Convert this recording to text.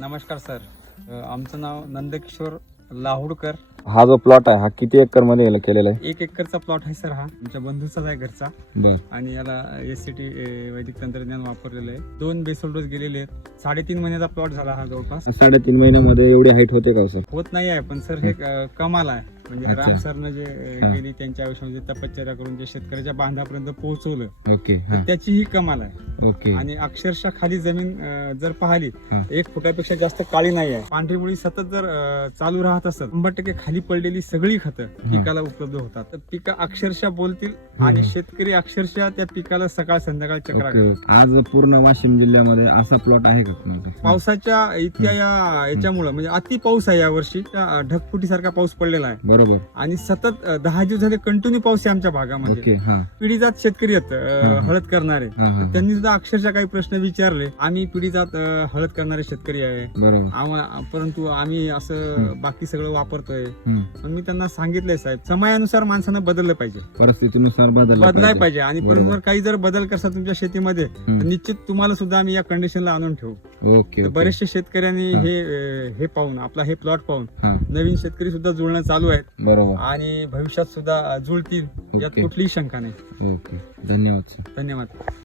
नमस्कार सर. आमचं नाव नंदकिशोर लाहुडकर. हा जो प्लॉट आहे हा किती एकरमध्ये याला केलेला आहे? एक एकरचा प्लॉट आहे सर हा. आमच्या बंधूचाच आहे घरचा. बर. आणि याला एस सी टी वैदिक तंत्रज्ञान वापरलेलं आहे. दोन बेसल डोस गेलेले आहेत. साडेतीन महिन्याचा प्लॉट झाला हा जवळपास. साडेतीन महिन्यामध्ये एवढी हाईट होते का हो सर? होत नाही आहे पण सर हे कमाल आहे. म्हणजे अच्छा. राम सरनं जे अ. गेली त्यांच्या आयुष्यामध्ये तपश्चर्या करून जे शेतकऱ्याच्या बांधापर्यंत पोहोचवलं ओके तर त्याची ही कमाल आहे ओके आणि अक्षरशः खाली जमीन अ, जर पाहिली हं. एक फुटापेक्षा जास्त काळी नाही आहे पांढरी मुळी सतत जर अ, चालू राहत असत शंभर टक्के खाली पडलेली सगळी खतं पिकाला उपलब्ध होतात तर पिकं अक्षरशः बोलतील आणि शेतकरी अक्षरशः त्या पिकाला सकाळ संध्याकाळ चक्रा ओके. आज पूर्ण वाशिम जिल्ह्यामध्ये असा प्लॉट आहे का तुमचा? पावसाच्या इतक्या या याच्यामुळं म्हणजे अति पाऊस आहे यावर्षी. त्या ढगफुटीसारखा पाऊस पडलेला आहे. बरोबर. आणि सतत अ, दहा दिवस झाले कंटिन्यू पाऊस आहे आमच्या भागामध्ये. ओके हा. पिढीजात शेतकरी आहेत अ. हळद करणारे. हा हा. त्यांनी सुद्धा अक्षरशः काही प्रश्न विचारले. आम्ही पिढीजात अ, हळद करणारे शेतकरी आहे. बरोबर. आम्हा परंतु आम्ही असं. बाकी सगळं वापरतोय. हम्म. पण मी त्यांना सांगितलंय साहेब समयानुसार माणसानं बदललं पाहिजे. परिस्थितीनुसार बदलला बदलाय पाहिजे. आणि जर काही जर बदल करसा तुमच्या शेतीमध्ये तर. निश्चित तुम्हाला सुद्धा आम्ही या कंडिशनला आणून ठेवू. ओके. बरेचसे शेतकऱ्यांनी हं. हे पाहून आपला हे प्लॉट पाहून नवीन शेतकरी सुद्धा जुळणं चालू आहेत. बरोबर. आणि भविष्यात सुद्धा जुळतील यात. कुठलीही शंका नाही. ओके. धन्यवाद धन्यवाद.